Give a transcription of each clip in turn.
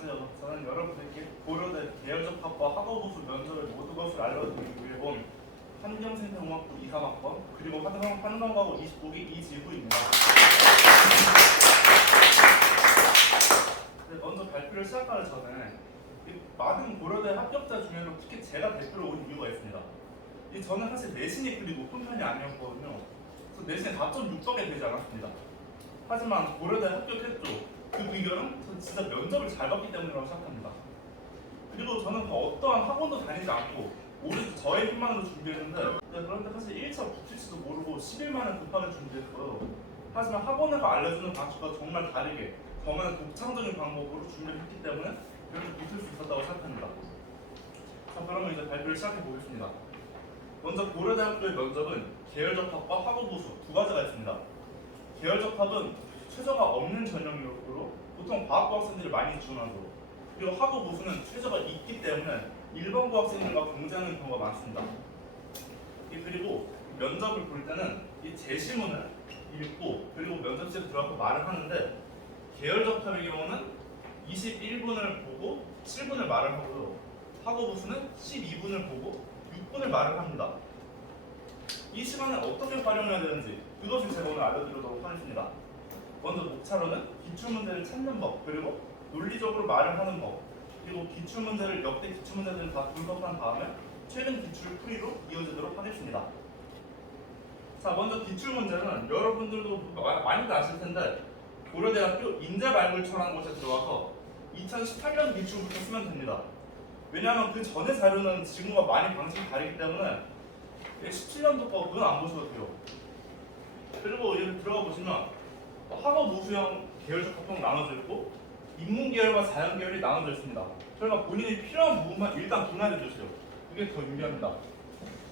안녕하세요. 저는 여러분들께 고려대 계열적 학과 학업우수 면접의 모든 것을 알려드리기 위해 온 환경생태공학부 23학번 그리고 환경과고 29기 이지후입니다. 먼저 발표를 시작하기 전에 많은 고려대 합격자 중에서 특히 제가 대표로 온 이유가 있습니다. 저는 사실 내신이 그리 높은 편이 아니었거든요. 그래서 내신 4.6덕에 되지 않았습니다. 하지만 고려대 합격했죠. 그 비결은 저 진짜 면접을 잘 봤기 때문이라고 생각합니다. 그리고 저는 어떠한 학원도 다니지 않고 오로지 저의 힘만으로 준비했는데 그런데 사실 1차 붙일지도 모르고 10일 만에 급하게 준비했어요. 하지만 학원에서 알려주는 방식과 정말 다르게 저만의 독창적인 방법으로 준비를 했기 때문에 이렇게 붙을 수 있었다고 생각합니다. 자, 그러면 이제 발표를 시작해 보겠습니다. 먼저 고려대학교의 면접은 계열적 학과 학업우수 두 가지가 있습니다. 계열적 학은 최저가 없는 전형으로 보통 과학부 학생들이 많이 지원하고, 그리고 학업우수는 최저가 있기 때문에 일반고 학생들과 경쟁하는 경우가 많습니다. 그리고 면접을 볼 때는 이 제시문을 읽고 그리고 면접실에 들어가서 말을 하는데, 계열적 합의 경우는 21분을 보고 7분을 말을 하고요. 학업우수는 12분을 보고 6분을 말을 합니다. 이 시간을 어떻게 활용해야 되는지 그것을 제가 오늘 알려드리도록 하겠습니다. 먼저 목차로는 기출문제를 찾는 법, 그리고 논리적으로 말을 하는 법, 그리고 기출문제를 역대 기출문제들을 다 분석한 다음에 최근 기출 풀이로 이어지도록 하겠습니다. 자, 먼저 기출문제는 여러분들도 많이들 아실 텐데 고려대학교 인재발굴처라는 곳에 들어와서 2018년 기출부터 쓰면 됩니다. 왜냐하면 그 전에 자료는 지금과 많이 방식이 다르기 때문에 17년도 거 그건 안 보셔도 돼요. 그리고 여기 들어가 보시면 학업우수형 계열적 학과가 나눠져 있고 인문계열과 자연계열이 나눠져 있습니다. 저희가 본인이 필요한 부분만 일단 분할해 주세요. 그게 더 유리합니다.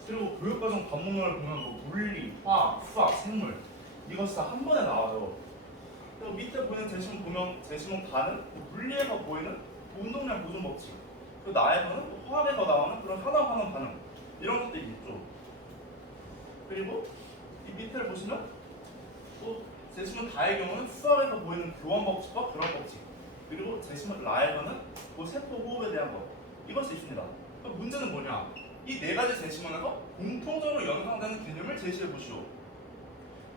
그리고 교육과정 과목명을 보면 물리, 화학, 수학, 생물 이것이 다 한 번에 나와요. 그리고 밑에 보이는 제시문 보면 제시문 가는 물리에서 보이는 운동량 보존 법칙, 그 나에서는 화학에서 나오는 그런 산화환원 반응 이런 것들이 있죠. 그리고 이 밑에를 보시면 또 제시문 다의 경우는 수학에서 보이는 교환 법칙과 그런 법칙, 그리고 제시문 라에서는 세포 호흡에 대한 것 이것이 있습니다. 그럼 문제는 뭐냐? 이 네 가지 제시문에서 공통적으로 연상되는 개념을 제시해 보시오.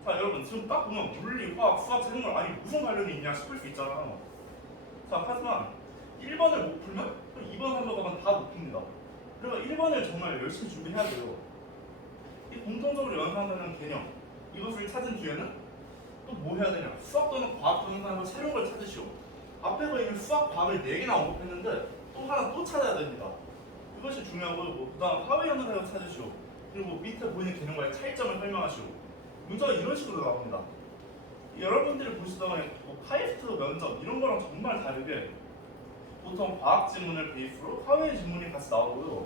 자, 여러분 지금 딱 보면 물리, 화학, 수학, 생물 아니 무슨 관련이 있냐 싶을 수 있잖아요. 자, 하지만 1번을 못 풀면 2번, 3번 가면 다 못 풉니다. 그래서 1번을 정말 열심히 준비해야 돼요. 이 공통적으로 연상되는 개념 이것을 찾은 뒤에는 또 뭐 해야 되냐? 수학 또는 과학 동영상에서 새로운 걸 찾으시오. 앞에서 이미 수학, 과학을 4개나 언급했는데 또 하나 또 찾아야 됩니다. 그것이 중요하고 그 다음 사회 현상을 찾으시오. 그리고 밑에 보이는 개념과의 차이점을 설명하시오. 문제가 이런 식으로 나옵니다. 여러분들이 보시던 카이스트 면접 이런 거랑 정말 다르게 보통 과학 지문을 베이스로 사회 지문이 같이 나오고요.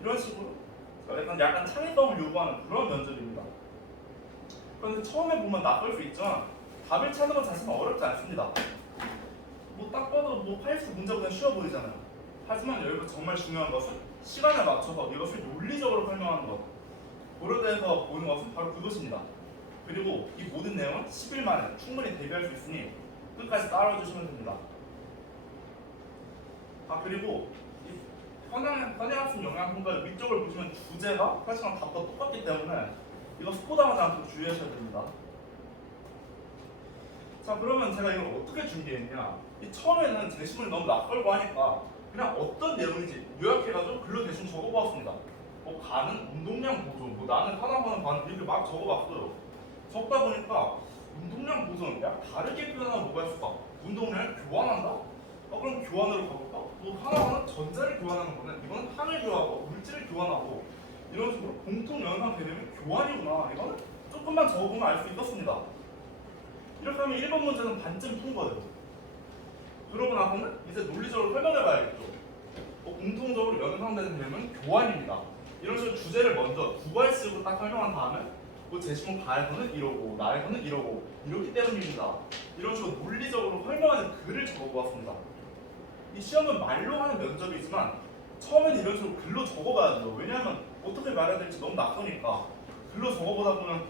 이런 식으로 약간 창의성을 요구하는 그런 면접입니다. 그런데 처음에 보면 낯설 수 있지만 답을 찾는 것 자체는 어렵지 않습니다. 딱 봐도 카이스트 문제보다 쉬워 보이잖아요. 하지만 여기서 정말 중요한 것은 시간에 맞춰서 이것을 논리적으로 설명하는 것. 고려대에서 보는 것은 바로 그것입니다. 그리고 이 모든 내용은 10일 만에 충분히 대비할 수 있으니 끝까지 따라주시면 됩니다. 그리고 이 현행학습 영양평가 위쪽을 보시면 주제가 사실은 답과 똑같기 때문에 이거 스포당하지 않도록 주의하셔야 됩니다. 자, 그러면 제가 이걸 어떻게 준비했냐? 처음에는 제시문이 너무 낯설고 하니까 그냥 어떤 내용인지 요약해가지고 글로 대충 적어보았습니다. 가는 운동량 보존, 나는 산화하는 반응 이렇게 막 적어봤어요. 적다 보니까 운동량 보존, 약간 다르게 표현하면 뭐가 있을까? 운동량을 교환한다? 그럼 교환으로 가볼까? 하나는 전자를 교환하는 거네. 이건 항을 교환하고 물질을 교환하고 이런 식으로 공통 연상 개념이 교환이구나. 이거는 조금만 적어보면 알 수 있었습니다. 이렇게 하면 1번 문제는 반쯤 푼 거예요. 그러고 나서는 이제 논리적으로 설명해 봐야겠죠. 공통적으로 연상되는 개념은 교환입니다. 이런 식으로 주제를 먼저 두 발씩으로 딱 설명한 다음에 제시문 가에서는 이러고 나에서는 이러고 이렇기 때문입니다. 이런 식으로 논리적으로 설명하는 글을 적어보았습니다. 이 시험은 말로 하는 면접이지만 처음에는 이런 식으로 글로 적어봐야 돼요. 왜냐하면 어떻게 말해야 될지 너무 낯서니까 글로 적어보다 보면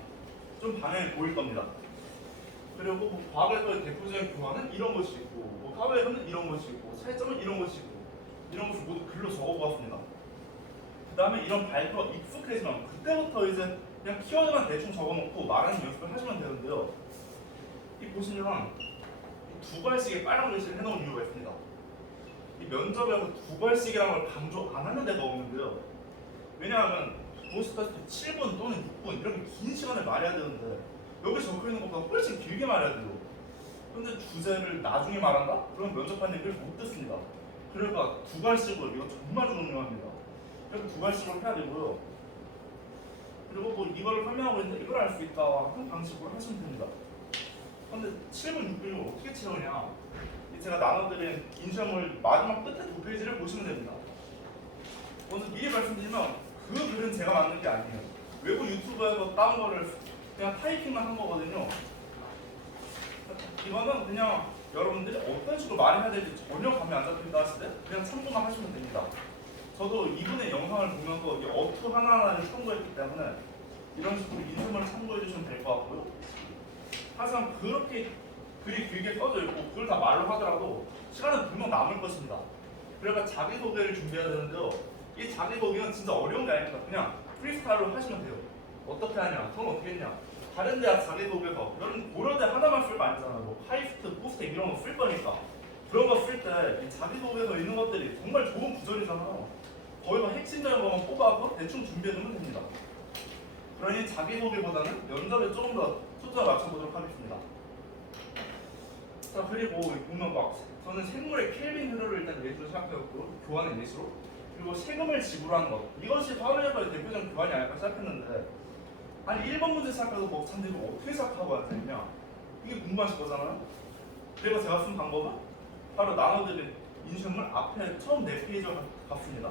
좀 방향이 보일 겁니다. 그리고 뭐 과학에서의 대표적인 교환은 이런 것이 있고, 뭐 사회에서는 이런 것이 있고, 차이점은 이런 것이 있고, 이런 것을 모두 글로 적어보았습니다. 그 다음에 이런 발표가 익숙해지면 그때부터 이제 그냥 키워드만 대충 적어놓고 말하는 연습을 하시면 되는데요. 이 보시면 두 발씩의 빨간 글씨를 해놓은 이유가 있습니다. 이 면접에서 두 발씩이라는 걸 강조 안 하는 데가 없는데요. 왜냐하면 보시다시피 7분 또는 6분 이렇게 긴 시간을 말해야 되는데 여기 적혀있는 것보다 훨씬 길게 말해야 돼요. 근데 주제를 나중에 말한다? 그럼 면접관 얘기를 못 듣습니다. 그러니까 두 발씩으로 이거 정말 중요합니다. 그래서 두 발씩으로 해야 되고요. 그리고 뭐 이걸 설명하고 있는데 이걸 알 수 있다 하는 방식으로 하시면 됩니다. 근데 7분 6분을 어떻게 채우냐? 제가 나눠드린 인쇄물 마지막 끝에 두 페이지를 보시면 됩니다. 먼저 미리 말씀드리면 그 글은 제가 만든 게 아니에요. 외부 유튜브에서 따온 거를 그냥 타이핑만 한 거거든요. 이거는 그냥 여러분들이 어떤 식으로 말해야 될지 전혀 감이 안 잡힌다 하실 때 그냥 참고만 하시면 됩니다. 저도 이분의 영상을 보면서 이 어투 하나하나를 참고했기 때문에 이런 식으로 인쇄물을 참고해 주시면 될 것 같고요. 하지만 그렇게 글이 길게 써져 있고 그걸 다 말로 하더라도 시간은 분명 남을 것입니다. 그러니까 자기소개를 준비해야 되는데요. 이 자기소개는 진짜 어려운 게 아닙니다. 그냥 프리스타일로 하시면 돼요. 어떻게 하냐? 그럼 어떻게 했냐? 다른 대학 자기소개서 여러분 고려대 하나만 쓸 거 아니잖아요. 뭐 하이스트, 포스텍 이런 거 쓸 거니까 그런 거 쓸 때 이 자기소개서 있는 것들이 정말 좋은 구절이잖아요. 거기서 핵심적인 것만 뽑아서 대충 준비해두면 됩니다. 그러니 자기소개보다는 면접에 조금 더 초점을 맞춰보도록 하겠습니다. 자, 그리고 보면 막 저는 생물의 켈빈 흐름을 일단 예시로 생각해봤고 교환의 예시로, 그리고 세금을 지불하는 것, 이것이 사회에서의 대표적인 교환이 아닐까 시작했는데, 아니 1번 문제 시작해도 벅찬데 이거 어떻게 시작하고 앉아있냐, 이게 궁금하실 거잖아요. 그래서 제가 쓴 방법은 바로 나눠드린 인쇄물 앞에 처음 4페이지를 갔습니다.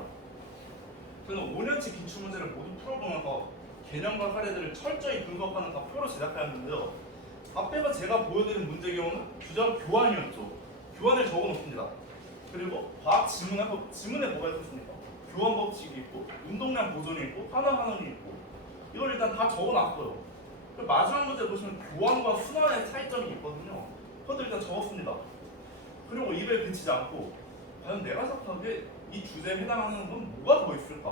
저는 5년치 기출문제를 모두 풀어보면서 개념과 사례들을 철저히 분석하는 다 표로 제작하였는데요. 앞에가 제가 보여드린 문제의 경우는 주제가 교환이었죠. 교환을 적어놓습니다. 그리고 과학 지문에 뭐가 있었습니까? 교환 법칙이 있고, 운동량 보존이 있고, 환원이 있고, 이걸 일단 다 적어놨어요. 마지막 문제 보시면 교환과 순환의 차이점이 있거든요. 그것도 일단 적었습니다. 그리고 입에 그치지 않고 과연 내가 생각하기에 이 주제에 해당하는 건 뭐가 더 있을까?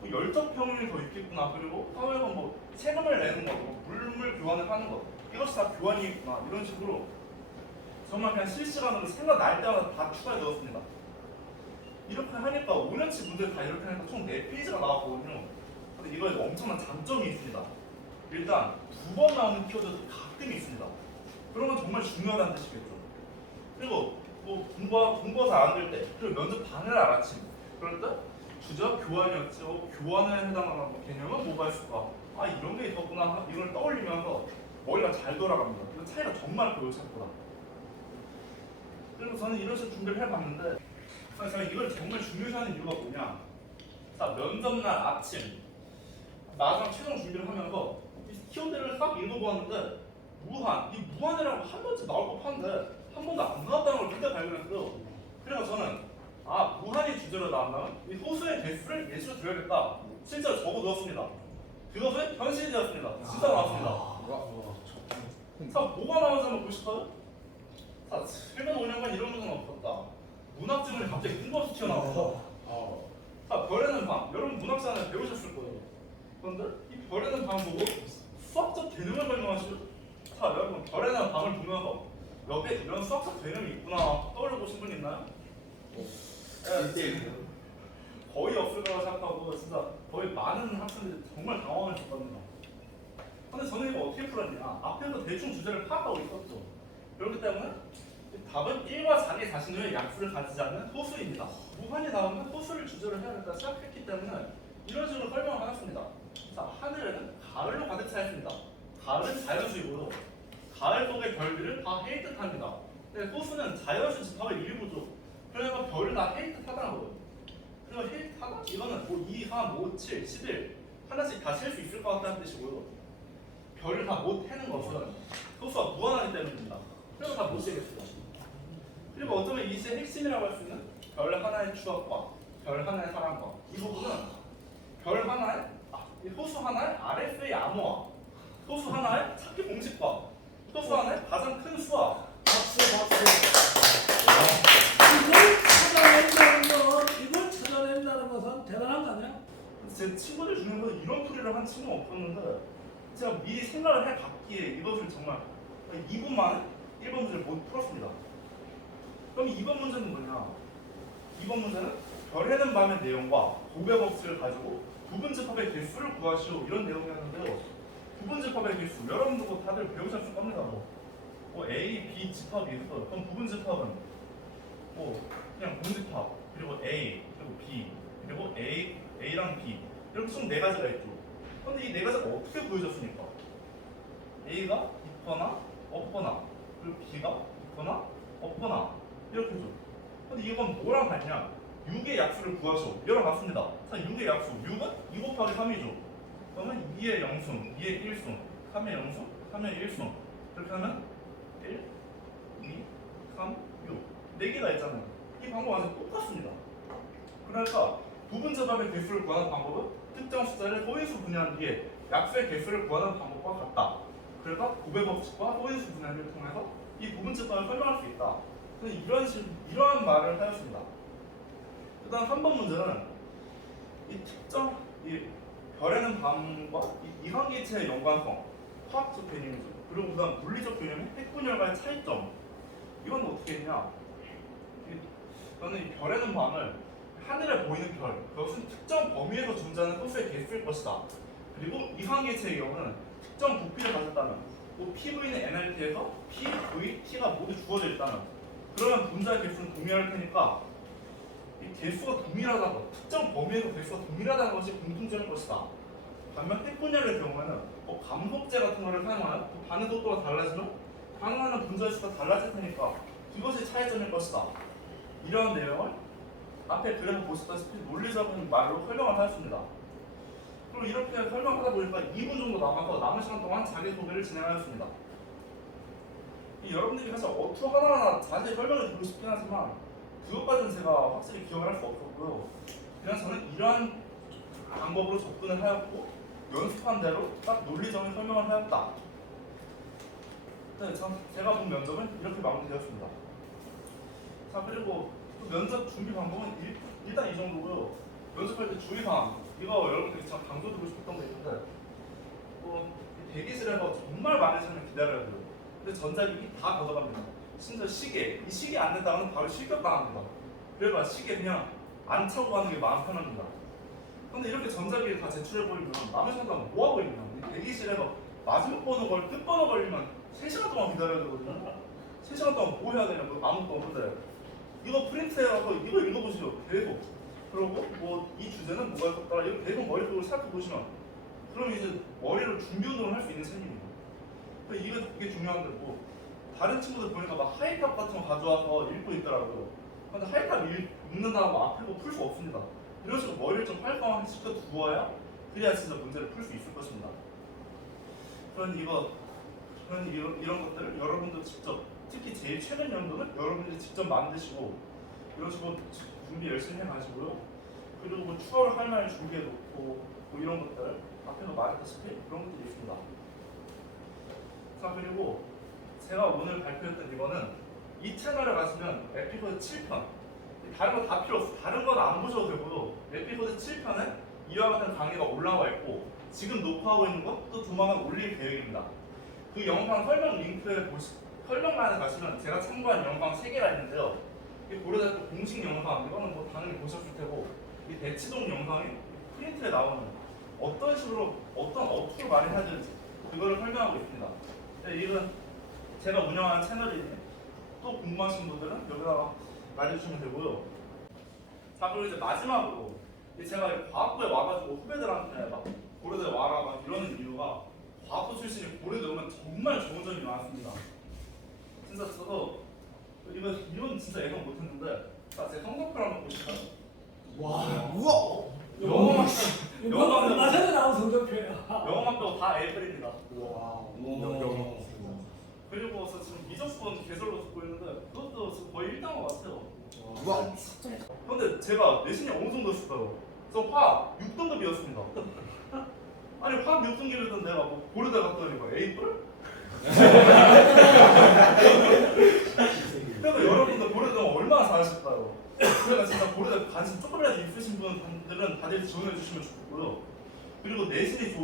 뭐 열적 평균이 더 있겠구나. 그리고 사회에서 뭐 세금을 내는 것, 뭐 물물 교환을 하는 것, 이것이 다 교환이 있구나. 이런 식으로 정말 그냥 실시간으로 생각날 때마다 다 추가해 넣었습니다. 이렇게 하니까 5년치 문제를 다 이렇게 하니까 총 4페이지가 나왔거든요. 근데 이거에 엄청난 장점이 있습니다. 일단 2번 나오는 키워드도 가끔 있습니다. 그런 건 정말 중요하다는 뜻이겠죠. 그리고 뭐 공부가 잘 안 될 때, 그리고 면접 당일 아침, 그럴 때 주제가 교환이었지. 교환에 해당하는 개념은 뭐가 있을까? 아, 이런 게 있었구나. 이걸 떠올리면서 머리가 잘 돌아갑니다. 그 차이가 정말 커요, 생각보다. 그리고 저는 이런 식으로 준비를 해봤는데, 제가 이걸 정말 중요시하는 이유가 뭐냐? 자, 면접날 아침 마지막 최종 준비를 하면서 이 키워드를 싹 읽어보았는데, 무한, 이 무한이라고 한 번쯤 나올 법한데 한 번도 안 나왔다는 걸 그때 발견했어요. 그래서 저는 무한이 주제로 나온다면 이 소수의 개수를 예시로 들어야겠다. 실제로 적어 두었습니다. 그것은 현실이 되었습니다. 진짜 나왔습니다. 자, 뭐가 나오는지 한번 보실까요? 자, 최근 5년간 이런 문제는 없었다. 문학 지문이 갑자기 뜬금없이 튀어나왔어. 자, 별에는 밤. 여러분 문학 시간에 배우셨을 거예요. 그런데 이 별에는 밤 보고 수학적 개념을 설명하시죠. 자, 여러분 별에는 밤을 보면서 여기에 이런 수학적 개념이 있구나 떠올려보신 분 있나요? 거의 없을 거라고 생각하고 진짜 거의 많은 학생들이 정말 당황을 했거든요. 근데 저는 이거 어떻게 풀었냐? 앞에서 대충 주제를 파악하고 있었죠. 그렇기 때문에 답은 1과 자기 자신의 약수를 가지지 않는 소수입니다. 무한이 나오면 소수를 주제로 해야겠다 생각했기 때문에 이런 식으로 설명을 해놨습니다. 자, 하늘에는 가을로 가득 차 있습니다. 가을은 자연수이고요. 가을 속의 별들은 다 헤이뜻합니다. 근데 소수는 자연수 집합의 일부죠. 그러니까 별을 다 헤이뜻하다는 거예요. 그리고 헤이트하다? 이거는 뭐 2, 3, 5, 7, 11 하나씩 다 셀 수 있을 것 같다는 뜻이고요. 별을 다 못 해는 것은 소수가 무한하기 때문입니다. 그래서 다 못 세겠어요. 그리고 어쩌면 이 시의 핵심이라고 할 수 있는 별 하나의 추억과 별 하나의 사랑과 이 부분은 별 하나의 이 소수 하나의 RF의 암호화, 소수 하나의 찾기 공식과 소수 안에 가장 큰 수와 박수. 이걸 찾아낸다는 것은 대단한 거 아니야? 제 친구들 중에서 이런 풀이를 한 친구는 없었는데 제가 미리 생각을 해봤기에 이것을 정말 2분 만에 1번 문제를 모두 풀었습니다. 그럼 2번 문제는 뭐냐? 2번 문제는 별에는 밤의 내용과 고백업수를 가지고 부분집합의 개수를 구하시오 이런 내용이었는데요. 부분집합의 개수 여러분들도 다들 배우셨을 겁니다. 뭐 A, B 집합이 있어. 그럼 부분집합은 뭐 그냥 공집합 그리고 A 그리고 B 그리고 A랑 B 이렇게 총 4가지가 있죠. 근데 이 4가지가 어떻게 보여졌습니까? A가 있거나 없거나 그리고 B가 있거나 없거나 이렇게죠. 근데 이건 뭐랑 같냐? 6의 약수를 구하시오. 이랑 같습니다. 자, 6의 약수. 6은 2 곱하기 3이죠. 그러면 2의 0승, 2의 1승, 3의 0승, 3의 1승. 그렇게 하면 1, 2, 3, 6. 4개가 있잖아요. 이 방법 완전 똑같습니다. 그러니까 부분집합의 개수를 구하는 방법은 특정 숫자를 소인수 분해한 뒤에 약수의 개수를 구하는 방법과 같다. 그래서 고배법칙과 소인수 분해를 통해서 이 부분집합을 설명할 수 있다. 이러한 말을 하였습니다. 그 다음 3번 문제는 이 특정 이 별에는 밤과 이상기체의 연관성, 화학적 개념이죠. 그리고 그 다음 물리적 개념의 핵분열과의 차이점. 이건 어떻게 했냐? 저는 이 별에는 밤을 하늘에 보이는 별, 그것은 특정 범위에서 존재하는 소수의 개수일 것이다. 그리고 이상기체의 경우는 특정 부피를 가졌다면 뭐 PV는 NRT에서 P, V, T가 모두 주어져 있다면 그러면 분자의 개수는 동일할 테니까 이 개수가 동일하다고 특정 범위에서 개수가 동일하다는 것이 공통점일 것이다. 반면 핵분열의 경우에는 감속제 같은 것을 사용하는 반응 속도가 달라지면 반응하는 분자의 수가 달라질 테니까 그것이 차이점일 것이다. 이러한 내용을 앞에 그래서 보셨다시피 논리적인 말로 설명을 하였습니다. 그리고 이렇게 설명하다 보니까 2분 정도 남아서 남은 시간 동안 자기소개를 진행하였습니다. 여러분들이 사실 어투 하나하나 자세히 설명을 드리고 싶긴 하지만 그것까지는 제가 확실히 기억을 할 수 없었고요. 그냥 저는 이러한 방법으로 접근을 하였고 연습한 대로 딱 논리적인 설명을 하였다. 네, 제가 본 면접은 이렇게 마무리되었습니다. 자, 그리고 또 면접 준비 방법은 일단 이 정도고요. 연습할 때 주의사항 이거 여러분들이 참 강조드리고 싶었던 게 있는데 대기실에서 정말 많은 시간을 기다려야 돼요. 근데 전자기기 다 걷어갑니다. 심지어 시계, 이 시계 안 된다면 바로 실격당합니다. 그래서 시계 그냥 안 차고 가는 게 마음 편합니다. 근데 이렇게 전자기기를 다 제출해버리면 남은 시간 동안 뭐하고 있냐? 이 대기실에서 마지막 번호 끝 번호 걸리면 3시간 동안 기다려야 되거든요. 3시간 동안 뭐 해야 되냐? 아무것도 없는데 이거 프린트해서 이거 읽어보시죠. 계속. 그리고 뭐 이 주제는 뭐가 있었더라 이거 계속 머릿속으로 살펴보시면 그럼 이제 머리로 준비 운동을 할 수 있는 셈입니다. 이게 중요한데 뭐 다른 친구들 보니까 막 하이탑 같은 거 가져와서 읽고 있더라고요. 근데 하이탑 읽는다고 앞에 거 풀 수 없습니다. 이런 식으로 머리를 좀 활성화시켜 두어야 그래야 진짜 문제를 풀 수 있을 것입니다. 이런 것들을 여러분도 직접 특히 제일 최근 연도는 여러분들이 직접 만드시고 이런 식으로 준비 열심히 해가시고요. 그리고 뭐 추가로 할 말 준비해 놓고 뭐 이런 것들 앞에서 말했다시피 그런 것들이 있습니다. 자, 그리고 제가 오늘 발표했던 이거는 이 채널에 가시면 에피소드 7편 다른 거 다 필요 없어. 다른 건 안 보셔도 되고요. 에피소드 7편에 이와 같은 강의가 올라와 있고 지금 녹화하고 있는 것도 조만간 올릴 계획입니다. 그 영상 설명 링크에 설명란에 가시면 제가 참고한 영상 3개가 있는데요. 이 고려대학교 공식 영상 이거는 뭐 당연히 보셨을 테고 이 대치동 영상이 프린트에 나오는 어떤 식으로 어떤 어투로 말을 해야 되는지 그거를 설명하고 있습니다. 이건 제가 운영하는 채널이니 또 궁금하신 분들은 여기다가 말해주시면 되고요. 자, 그리고 이제 마지막으로 제가 과학부에 와가지고 후배들한테 막 고려대 와라 막 이러는 이유가 과학부 출신이 고려대 오면 정말 좋은 점이 많았습니다. 진짜 저도 이건 진짜 예상 못했는데 자, 제 성적표 한번 보실까요? 와, 우와! 영어만 맞아요 나온 성적표야. 영어만 빼고 다 A급입니다. 영어. 그리고 저 지금 미적분 개설로 듣고 있는데 그것도 지금 거의 1등한 것 같아요. 우와! 근데 제가 내신이 어느 정도 했어요? 저 화학 6등급이었습니다. 아니 화학 6등급이던 내가 뭐 고려대 갔더니 뭐 A뿔? 그래서 여러분들 고려대 얼마나 잘하실까요? 그러니까 진짜 고려대 관심 조금이라도 있으신 분들은 다들 지원해 주시면 좋겠고요. 그리고 내신이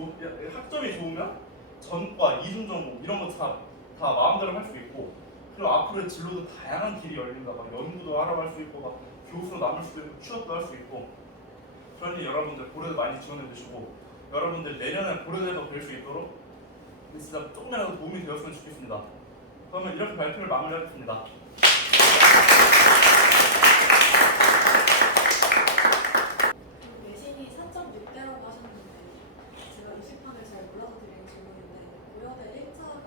학점이 좋으면 전과, 이중전공 이런 거 다 마음대로 할 수 있고, 그리고 앞으로의 진로도 다양한 길이 열린다. 막 연구도 하러 갈 수 있고, 막 교수로 남을 수도 있고, 취업도 할 수 있고. 그러니 여러분들 고려대 많이 지원해 주시고, 여러분들 내년에 고려대도 뵐 수 있도록 진짜 조금이라도 도움이 되었으면 좋겠습니다. 그러면 이렇게 발표를 마무리하겠습니다. 내신이 4.6대라고 하셨는데 제가 입시판을 잘 몰라서 드리는 질문인데 고려대 1차가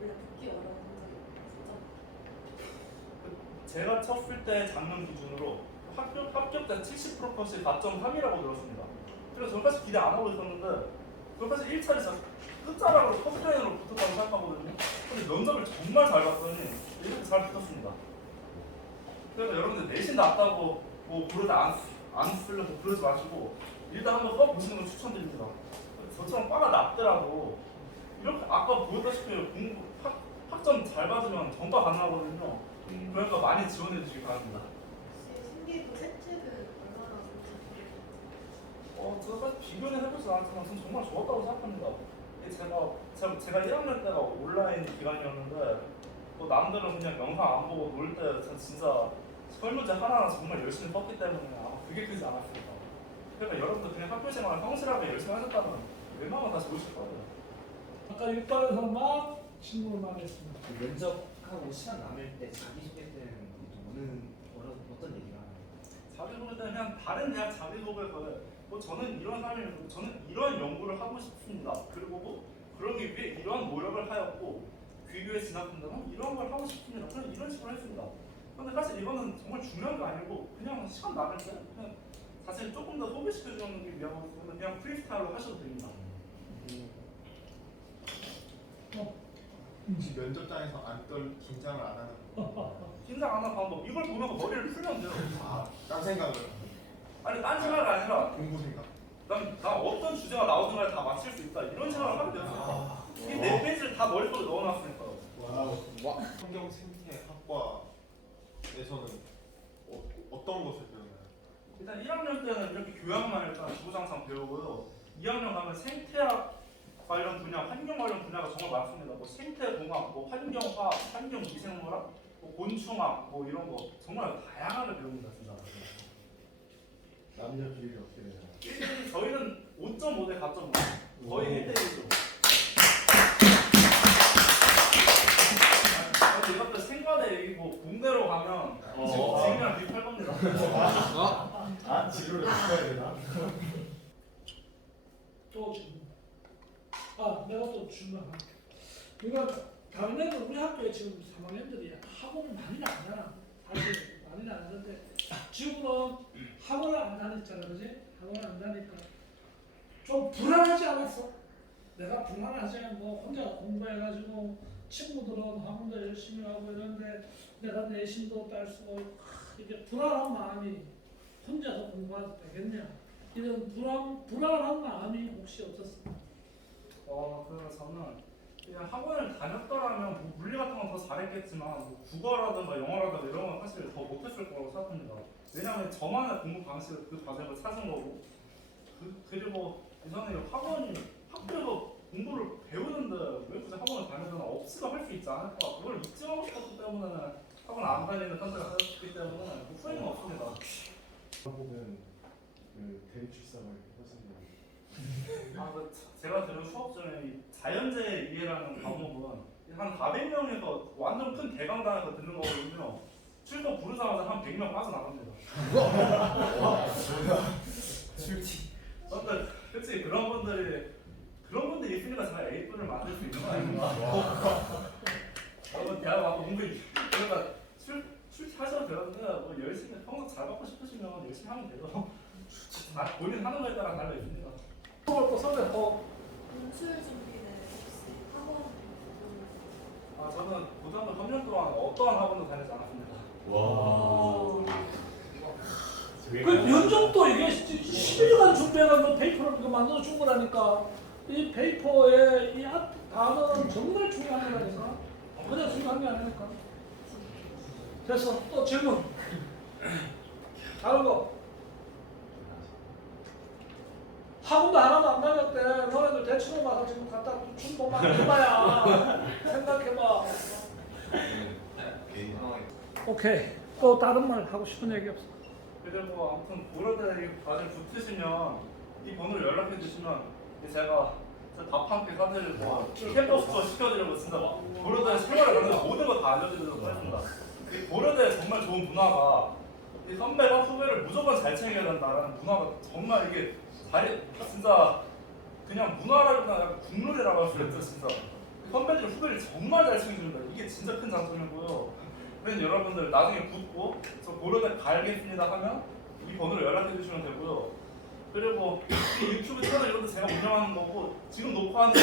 원래 붙기 어려운 성적이 제가 쳤을 때 작년 기준으로 합격자 70%씩 4.3이라고 들었습니다. 그래서 저까지 기대 안 하고 있었는데 저까지 1차를 진짜 끝자락으로 톱10으로 붙었다고 생각하거든요. 근데 면접을 정말 잘 봤더니 이렇게 잘 붙었습니다. 그래서 여러분들 내신 낮다고 뭐 고려대 안 쓰려고 그러지 마시고 일단 한번 써보시는 걸 추천드립니다. 저처럼 과가 낮더라도 이렇게 아까 보였다시피 학점 잘 받으면 전과 가능하거든요. 그러니까 많이 지원해 주시기 바랍니다. 신기도 세트는 얼마나 제가 비교는 해보지 않았지만 저는 정말 좋았다고 생각합니다. 이게 제가 1학년 때가 온라인 기간이었는데 뭐 남들은 그냥 영상 안 보고 놀 때 진짜 설문제 하나하나 정말 열심히 썼기 때문에 아마 그게 크지 않았을까. 그러니까 여러분들 그냥 학교 생활 성실하게 열심히 하셨다면 웬만하면 다 좋으실 거예요. 아까 6반에서 막 질문을 많이 했습니다. 면접하고 시간 남을 때 자기소개 때는 어떤 얘기가 하나요? 자기소개 때는 그냥 다른 대학 자기소개서에 뭐 저는 이런 사람이고 저는 이런 연구를 하고 싶습니다. 그리고 뭐 그러기 위해 이러한 노력을 하였고 귀교에 진학한다면 이런 걸 하고 싶습니다. 그냥 이런 식으로 했습니다. 근데 사실 이거는 정말 중요한 게 아니고 그냥 시간 남을 때 그냥 사실 조금 더 소개시켜주는 위함으로 그냥 프리스타일로 하셔도 됩니다. 혹시 면접장에서 안 떨 긴장을 안 하는 긴장 안 하는 방법 이걸 보면서 머리를 풀면 돼요. 딴 생각을 아니 딴 생각이 아니라 공부 생각 나 어떤 주제가 나오든가 다 맞힐 수 있다 이런 생각을 하면 돼요. 이 네 페이지를 다 머릿속에 넣어놨으니까요. 와우. 환경 생태 학과에서는 어떤 것을 배우나요? 일단 1학년 때는 이렇게 교양만 일단 주구장창 배우고요. 2학년 가면 생태학 관련 분야, 환경 관련 분야가 정말 많습니다. 뭐 생태공학, 뭐 환경화학, 환경미생물학, 뭐 곤충학, 뭐 이런 거 정말 다양하게 배웁니다, 진짜. 남녀 비율이 어떻게 되나요? 1대1 저희는 5.5대 4.5, 거의 1대1이죠. 이것도 생과대 얘기고 공대로 가면 지금이랑 비슷할 겁니다. 지루를 바꿔야 되나? 또 질문. 내가 또 질문할게. 이거 다른 애들 우리 학교에 지금 3학년들이 학원을 많이 나가잖아. 사실 많이 나가는데 지금은 학원을 안 다녔잖아, 그지? 학원을 안 다니까 좀 불안하지 않았어? 내가 불안하지 뭐 혼자 공부해가지고 친구들은 학원도 열심히 하고 이러는데 내가 내신도 딸 수고 이게 불안한 마음이 혼자서 공부해도 되겠냐? 이런 불안한 마음이 혹시 없었어? 그래서 저는 그냥 학원을 다녔더라면 뭐 물리 같은 건 더 잘했겠지만 뭐 국어라든가 영어라든가 이런 건 사실 더 못했을 거라고 생각합니다. 왜냐하면 저만의 공부 방식을 그 과정을 찾은 거고 그리고 저는 학교에서 공부를 배우는데 왜 굳이 학원을 다니거나 없이도 할 수 있지 않을까 그걸 입증하고 싶었기 때문에 학원 안 다니는 선택을 하셨기 때문에 후회는 없습니다. 보면 그 대립 출석을 하신다고. 제가 들은 수업 중에 이 자연재해 이해라는 과목은 한 400명에서 완전 큰 대강당에서 듣는 거거든요. 출석 부르자마자 한 100명 빠져나갑니다. 그런데 솔직히 그런 분들이 있으니까 제가 A분을 만들 수 있는 거 아닌가? 여러분 대학 와서 공부 그러니까 출하셔도 되는데 뭐 열심히 평소 잘 받고 싶으시면 열심히 하면 돼요. 본인 하는 거에 따라 달라 있습니다. 또 선배 공출 준비는 혹시 학원 저는 고등학교 3년 동안 어떠한 학원도 다니지 않았습니다. 그 연정도 이게 11년 준비해가지고 페이퍼를 이거 만들어 준 거라니까 이 페이퍼에 이 단어는 정말 중요한 거라니까. 그냥 중요한 게 아니니까. 됐어. 또 질문. 다른 거. 학원도 하나도 안 다녔대. 너네들 대치로 와서 지금 갖다 준것만 해봐야. 생각해봐. 오케이. 또 다른 말 하고 싶은 얘기 없어? 그리고 아무튼 고려대 이 과정 붙으시면 이 번호로 연락해 주시면 제가 진짜 밥 한 끼 사드리고 캠퍼스 투어 시켜드리고 진짜 막 고려대 생활을 하는 모든 거 다 알려드리도록 하겠습니다. 이 고려대 정말 좋은 문화가 이 선배가 후배를 무조건 잘 챙겨야 된다라는 문화가 정말 이게 진짜 그냥 문화라기보다 약간 국룰이라고 할 수 있죠 진짜. 선배들이 후배를 정말 잘 챙겨줍니다. 이게 진짜 큰 장점이고요. 그래서 여러분들 나중에 붙고 저 고려대 가야겠습니다 하면 이 번호로 연락해 주시면 되고요. 그리고 이 유튜브 채널 이것도 제가 운영하는 거고 지금 녹화하는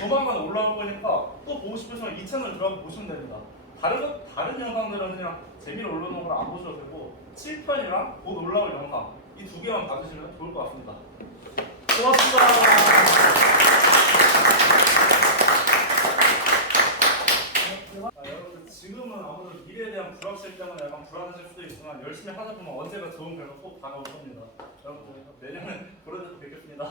조만간 올라올 거니까 또 보고 싶으시면 이 채널 들어가서 보시면 됩니다. 다른 영상들은 그냥 재미로 올려놓은 걸 안 보셔도 되고 7편이랑 곧 올라올 영상 이 두 개만 봐주시면 좋을 것 같습니다. 고맙습니다. 여러분들 지금은 아무래도 미래에 대한 불확실 때문에 약간 불안하실 수도 있지만 열심히 하다 보면 언제가 좋은 결과 꼭 다가올 겁니다. 여러분들 내년에 고려대에서 뵙겠습니다.